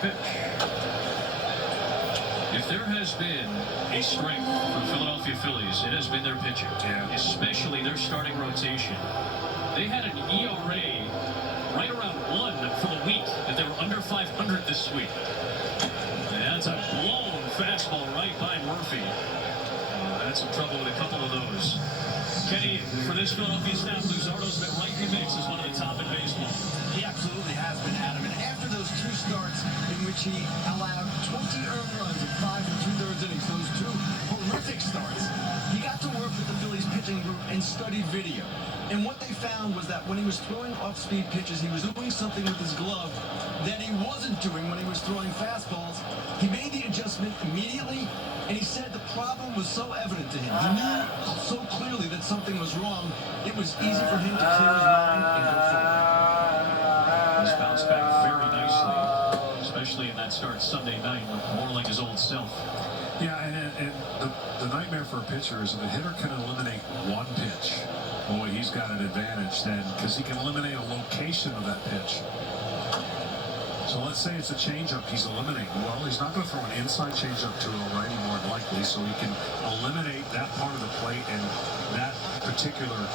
pitch. If there has been a strength for the Philadelphia Phillies, it has been their pitching, especially their starting rotation. They had an ERA right around 1 for the week that they were under 500 this week. And that's a blown fastball right by Murphy. Had some trouble with a couple of those. Kenny, for this Philadelphia staff, Luzardo's been rightly mixed as one of the top in baseball. He absolutely has been, Adam. And after those 2 starts in which he allowed 20 earned runs in 5 2/3 innings, those 2 horrific starts, he got to work with the Phillies pitching group and studied video. And what they found was that when he was throwing off-speed pitches, he was doing something with his glove that he wasn't doing when he was throwing fastballs. He made the adjustment immediately, and he said the problem was so evident to him. He knew so clearly that something was wrong, it was easy for him to clear his mind and go forward. He's bounced back very nicely, especially in that start Sunday night, more like his old self. Yeah, and the nightmare for a pitcher is if a hitter can eliminate one pitch, boy, he's got an advantage then, because he can eliminate a location of that pitch. So let's say it's a changeup he's eliminating. Well, he's not going to throw an inside changeup to a righty more than likely, so he can eliminate that part of the plate and that particular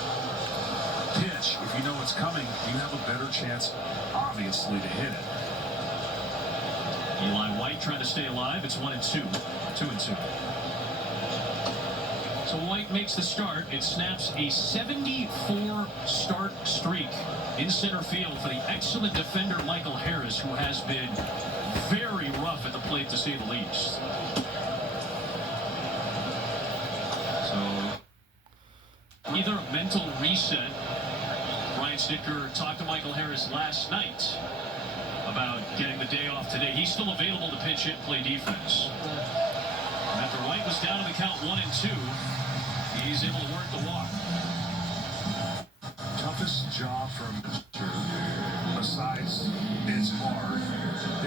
pitch. If you know it's coming, you have a better chance, obviously, to hit it. Eli White trying to stay alive. It's 1-2. 2-2. So White makes the start. It snaps a 74 start streak in center field for the excellent defender Michael Harris, who has been very rough at the plate to say the least. So either a mental reset. Brian Snitker talked to Michael Harris last night about getting the day off today. He's still available to pitch hit, play defense. And after White was down in the count 1-2, he's able to work the walk. Toughest job for a pitcher, besides it's hard,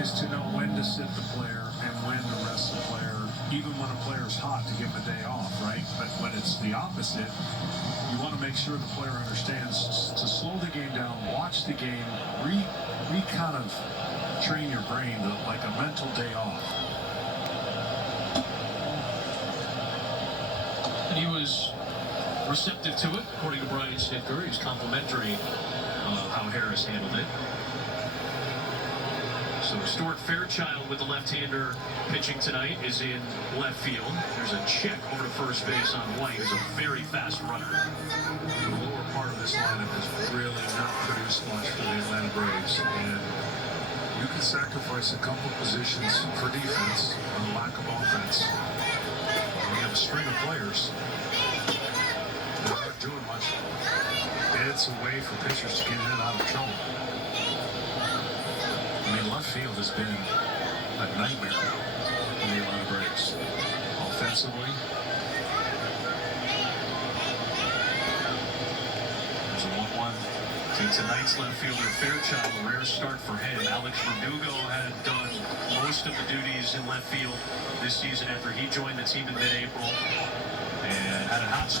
is to know when to sit the player and when to rest the player, even when a player's hot, to give him a day off, right? But when it's the opposite, you want to make sure the player understands to slow the game down, watch the game, kind of train your brain to, like a mental day off. And he was receptive to it, according to Brian Snitker. He was complimentary of how Harris handled it. So Stuart Fairchild with the left-hander pitching tonight is in left field. There's a check over to first base on White, who's a very fast runner. The lower part of this lineup has really not produced much for the Atlanta Braves, and you can sacrifice a couple positions for defense on the lack of offense. When you have a string of players that aren't doing much, it's a way for pitchers to get in and out of trouble. I mean, left field has been a nightmare for the Atlanta Braves. Offensively, there's a 1-1 to tonight's left fielder Fairchild. A rare start for him. Alex Verdugo had done most of the duties in left field this season after he joined the team in mid-April and had a hot start.